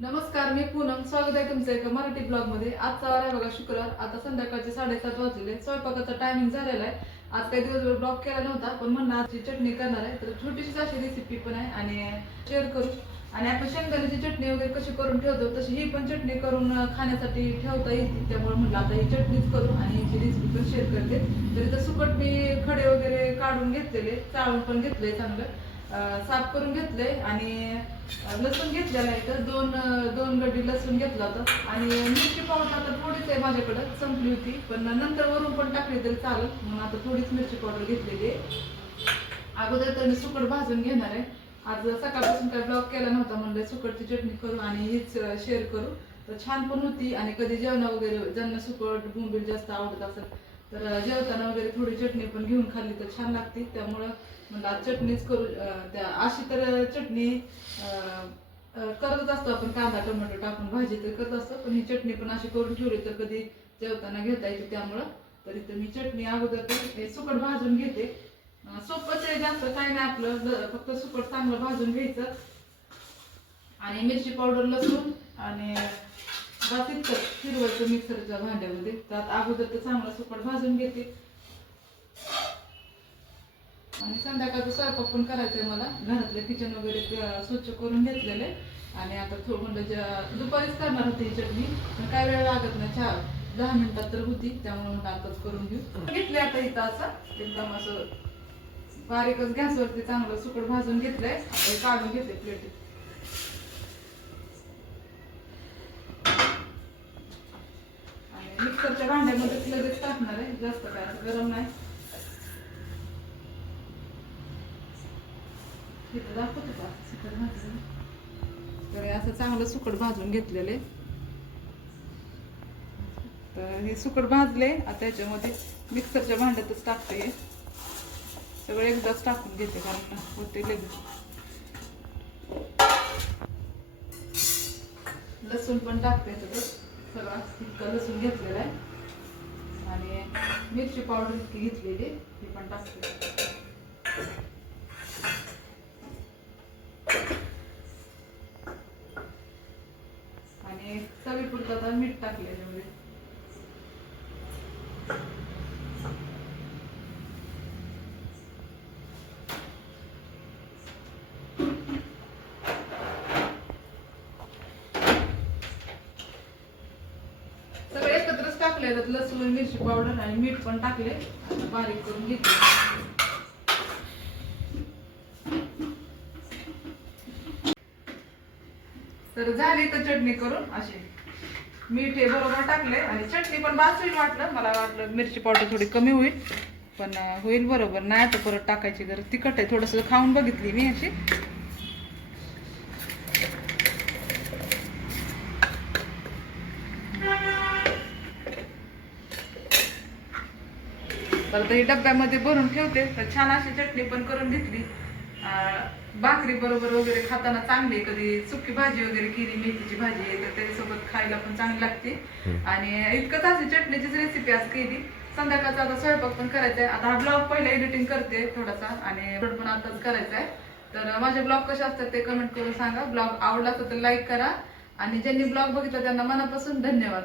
नमस्कार, मी पूनम. स्वागत आहे तुमचं एका मराठी ब्लॉग मध्ये. आजचा वार आहे बघा, शुक्रवार. आता संध्याकाळचे 7:30 वाजलेले. स्वयंपाकाचा टायमिंग झालेला आहे. आज काही दिवसभर ब्लॉग केला नव्हता, पण म्हणून आजची चटणी करणार आहे. तर छोटीशीच अशी रेसिपी पण आहे आणि शेअर करू. आणि आपण शेंगदाण्याची चटणी वगैरे कशी करून ठेवतो तशी ही पण चटणी करून खाण्यासाठी ठेवता येते. त्यामुळे म्हणलं आता ही चटणीच करू आणि हिची रेसिपी पण शेअर करते. तर इथं सुकट मी खडे वगैरे काढून घेतलेले, चाळून पण घेतले, चांगलं साफ करून घेतले. आणि लसूण घेतलेला आहे. तर दोन गड्डी लसूण घेतला होता. आणि मिरची पावडर आता थोडीच आहे माझ्याकडे, संपली होती, पण नंतर वरून पण टाकली तरी चालेल म्हणून आता थोडीच मिरची पावडर घेतलेली आहे. अगोदर तर मी सुकट भाजून घेणार आहे. आज सकाळपासून काही ब्लॉग केला नव्हता, म्हणलं सुकटची चटणी करू आणि हीच शेअर करू. तर छान पण होती. आणि कधी जेवण वगैरे ज्यांना सुकट बोंबील जास्त आवडत असेल तर जेवताना वगैरे थोडी चटणी पण घेऊन खाल्ली तर छान लागते. त्यामुळं म्हणलं आज चटणीच करू. त्या अशी तर चटणी करतच असतो आपण, कांदा टोमॅटो टाकून भाजी तर करत असतो, पण ही चटणी पण अशी करून ठेवली तर कधी जेवताना घेता येते. त्यामुळं तर इथं मी चटणी अगोदर तर सुकट भाजून घेते. सोपंच आहे, जास्त काही नाही आपलं, फक्त सुकट चांगलं भाजून घ्यायचं आणि मिरची पावडर लसूण आणि बस इतकं फिरवायचं मिक्सरच्या भांड्यामध्ये. त्यात अगोदर तर चांगलं सुकट भाजून घेते. आणि संध्याकाळचा स्वयंपाक पण करायचा आहे मला. घरातलं किचन वगैरे स्वच्छ करून घेतलेलं आहे. आणि आता थोडं म्हणलं दुपारीच करणार होती ही चटणी, पण काय वेळ लागत नाही, 10 मिनिटात तर होती. त्यामुळे म्हणलं आताच करून घेऊ. घेतले आता इथं असं एकदम असं बारीकच गॅसवरती चांगलं सुकट भाजून घेतलंय. आता हे काढून घेते प्लेटीत. आणि मिक्सरच्या भांड्यामध्ये लगेच टाकणार आहे, जास्त काय असं गरम नाही. तिथं दाखवतो का सुकट भाजून. तर हे असं चांगलं सुकट भाजून घेतलेले. तर हे सुकट भाजले. आता याच्यामध्ये मिक्सरच्या भांड्यातच टाकते, सगळं एकदाच टाकून घेते कारण होते लगेच. लसूण पण टाकते सगळं, सगळा इतका लसूण घेतलेला आहे. आणि मिरची पावडर इतकी घेतलेली ती पण टाकते. आणि चवीपुरतं आता मीठ टाकले त्यामध्ये. सगळे एकत्रच टाकले, लसूण मिरची पावडर आणि मीठ पण टाकले. आता बारीक करून घेतले. तर झाली तर चटणी करून अशी. मीठ हे बरोबर टाकले आणि चटणी पण बास होईल वाटलं मला. वाटलं मिरची पावडर थोडी कमी होईल, पण होईल बरोबर. नाही तर परत टाकायची गरज. तिखट आहे थोडंसं, खाऊन बघितली मी अशी. परत ही डब्यामध्ये भरून ठेवते. तर छान अशी चटणी पण करून घेतली. भाकरी बरोबर वगैरे खाताना चांगली. कधी सुकी भाजी वगैरे केली, मेथीची भाजी आहे तर त्याच्यासोबत खायला पण चांगली लागते. आणि इतकंच अशी चटणीचीच रेसिपी आज केली. संध्याकाळचा आता स्वयंपाक पण करायचा आहे. आता हा ब्लॉग पहिला एडिटिंग करते थोडासा आणि पण आताच करायचा आहे. तर माझे ब्लॉग कसे असतात ते कमेंट करून सांगा. ब्लॉग आवडला तर लाईक करा आणि ज्यांनी ब्लॉग बघितला त्यांना मनापासून धन्यवाद.